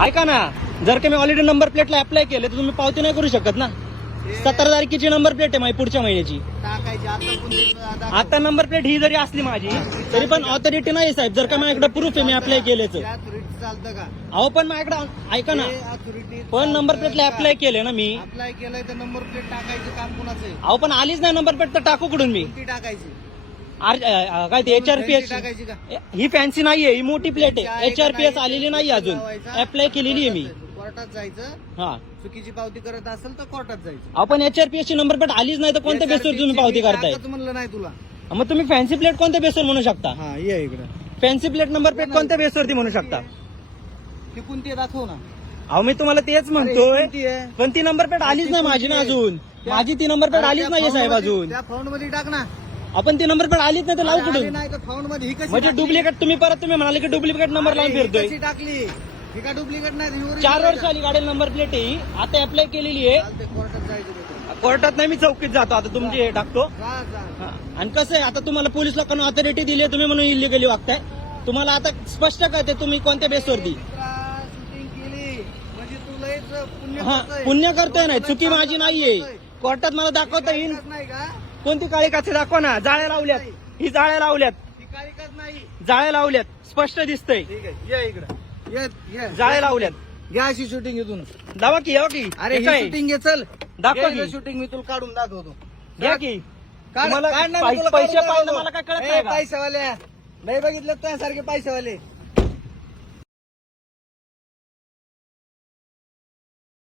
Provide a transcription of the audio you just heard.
ऐका ना, जर का मी ऑलरेडी नंबर प्लेटला अप्लाय केले तर तुम्ही पावती नाही करू शकत ना. 17 तारखेची नंबर प्लेट आहे माझी पुढच्या महिन्याची. आता नंबर प्लेट ही जरी असली माझी तरी पण ऑथॉरिटी नाही साहेब. जर का माझ्याकडे प्रूफ आहे मी अप्लाय केल्याचं. चालतं का? अहो पण माझ्याकडे ऐका ना, पण नंबर प्लेटला अप्लाय केले ना मी. अप्लाय केलंय तर नंबर प्लेट टाकायचं काम कोणाचं आहे? अहो पण आलीच नाही नंबर प्लेट तर टाकू कुठून मी? ती टाकायची काय ते HRPS टाकायची का? ही फॅन्सी नाहीये, ही मोठी प्लेट आहे. HRPS आलेली नाही अजून, अप्लाय केलेली आहे मी. कोर्टात जायचं, हा चुकीची पावती करत असेल तर कोर्टात जायचं. आपण HRPS ची नंबर प्लेट आलीच नाही तर कोणत्या बेसवर तुम्ही पावती करताय? म्हणलं नाही तुला. मग तुम्ही फॅन्सी प्लेट कोणत्या बेसवर म्हणू शकता? हा ये इकडे. फॅन्सी प्लेट नंबर प्लेट कोणत्या बेसवरती म्हणू शकता? ती कोणती आहे दाखव ना. अहो मी तुम्हाला तेच म्हणतोय, कोणती आहे? पण ती नंबर प्लेट आलीच नाही माझी ना अजून. माझी ती नंबर प्लेट आलीच नाहीये साहेब अजून. त्या फाउंड मध्ये टाक ना. आपण ती नंबर प्लेट आलीच नाही तर लावू आली कुठून? नाही तर फाउंड मध्ये ही कशी म्हणजे टाकली? डुप्लिकेट तुम्ही म्हणाले की डुप्लिकेट नंबर लावून अरे, ही फिरतोय. कशी टाकली? ही का डुप्लिकेट नाही, ही original 4 वर्ष आहे. आली गाडी नंबर प्लेट ही. आता अप्लाय केलेली आहे. चालते, कोर्टात जायचं तिथे. कोर्टात नाही, मी चौकीत जातो आता तुमची हे टाकतो. जा जा. हा. आणि कसं आहे आता तुम्हाला पोलीस लोकांना ऑथॉरिटी दिली आहे, तुम्ही म्हणून इलिगली वागताय. तुम्हाला आता स्पष्ट कळते तुम्ही कोणत्या बेसवरती. शूटिंग केली म्हणजे तू लयच पुण्य हा करतोय. पुण्य करतोय नाही, चुकी माझी नाहीये. कोर्टात मला दाखवता येईल. काळीकाच नाही का? कोणती काळी काचे दाखवा ना. जाळ्या लावल्यात, ही जाळ्या लावल्यात, ती काळीकाच नाही. जाळ्या लावल्यात, स्पष्ट दिसतंय. ठीक आहे, ये इकडे. ये जाळ्या लावल्यात. घ्या अशी शूटिंग इथून. दावा की हो की अरे हे काय? शूटिंग घे, चल दाखवा की. शूटिंग मी तुला काढून दाखवतो. घ्या की. काढ, तुम्हाला काढ ना, मी तुला पैसे काढून पाहिजे दाखवतो. मला काय कळत ए, नाही का? पैसेवाले नाही बघितलं तुझ्यासारखे पैसेवाले